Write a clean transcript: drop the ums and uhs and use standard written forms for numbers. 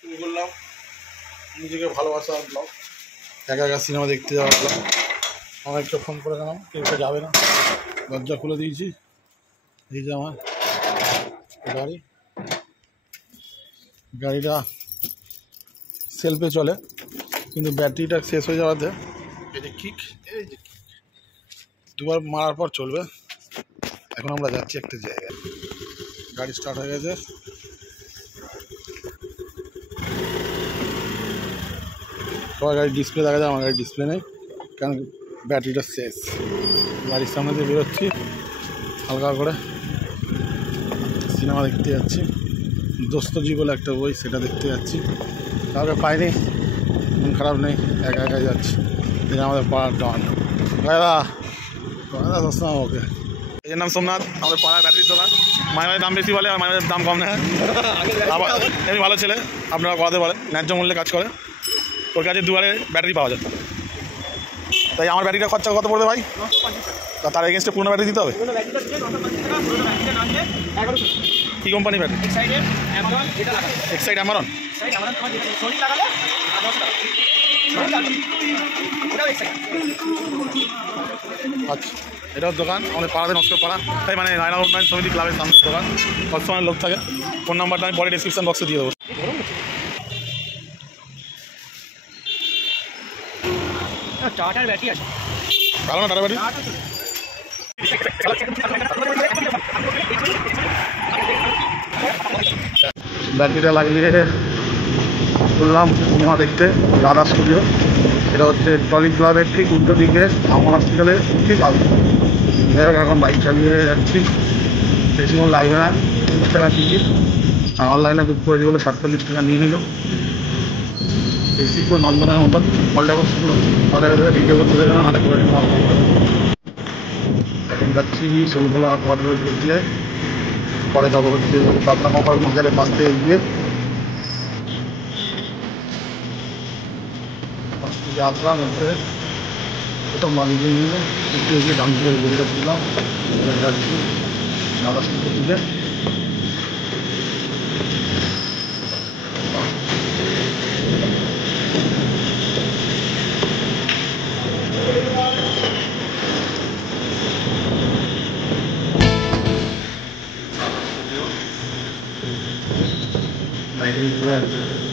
শুরু করলাম নিজেকে ভালোবাসার ব্লগ। একা একা সিনেমা দেখতে যাওয়ার ব্লগ। অনেকটা ফোন করে গেলাম, কেউ তো যাবে না, দরজা খুলে দিয়েছি। এই যে আমার গাড়িটা সেলফে চলে, কিন্তু ব্যাটারিটা শেষ হয়ে যাওয়াতে এই যে কিক, এই যে দুবার মারার পর চলবে। এখন আমরা যাচ্ছি একটা জায়গায়, গাড়ি স্টার্ট হয়ে গেছে। সবার গাড়ির ডিসপ্লে দেখা যায়, আমার গাড়ির ডিসপ্লে নেই, কারণ ব্যাটারিটা শেষ। গাড়ির সামনে দিয়ে বেরোচ্ছি, হালকা করে সিনেমা দেখতে যাচ্ছি। দোস্তজি বলে একটা বই, সেটা দেখতে যাচ্ছি। কাউকে পাইনি, মন খারাপ নেই, একা একাই যাচ্ছি। এটা আমাদের পাড়ার ডন দাদা, দাদা সস্তা ওকে। এর নাম সোমনাথ, আমাদের পাড়ার ব্যাটারির দোকান। মায়ের দাম বেশি বলে, আর মায়ের দাম কম নেয়। আবার এমনি ভালো ছেলে, আপনারা করাতে পারেন, ন্যায্য মূল্যে কাজ করে। ওর কাছে দুবারে ব্যাটারি পাওয়া যায়। তাই আমার ব্যাটারিটা খরচা কত পড়বে ভাই? তার এগেনস্টে পুরোনো ব্যাটারি দিতে হবে। কী কোম্পানি ব্যাটারি? এক্সাইড অ্যামারন। আচ্ছা, এটাও দোকান আমাদের পাড়াতে, নস্কর পাড়া, তাই মানে নায়না উন্নয়ন সমিতি ক্লাবের সামনে দোকান। সবসময় লোক থাকে। ফোন নাম্বারটা আমি পরে ডিসক্রিপশন বক্সে দিয়ে দেবো। টাটার ব্যাটারি আছে, ভালো না টাটা ব্যাটারি? ব্যাটারিটা লাগিয়ে বললাম সিনেমা দেখতে রাধা স্টুডিও। এটা হচ্ছে টলি ক্লাবের ঠিক উল্টো দিকে, আমার হসপিটালের ঠিক আগে। এখন বাইক চালিয়ে যাচ্ছি, বেশিক্ষণ লাগবে না, 30 টাকা টিকিট। অনলাইনে বুক করে দিয়ে বলে 47 টাকা নিয়ে নিল। বেশি করে নন্দনের মতন ফলটা করছিল, ভিডিও করতে দেবে না, হাতে করে এখন যাচ্ছি সবগুলো কোয়ার্টার দিয়ে। পরে যাবো হচ্ছে পাবনা মোবাইল মার্কেটের পাশ থেকে গিয়ে আসলাম। এসে প্রথম বাড়িতে নিয়ে একটু এগিয়ে দাম থেকে ঘুরতে দিলাম। যাচ্ছি দাদা শুনতে দিলে বাইরে ঘুরে আসবে।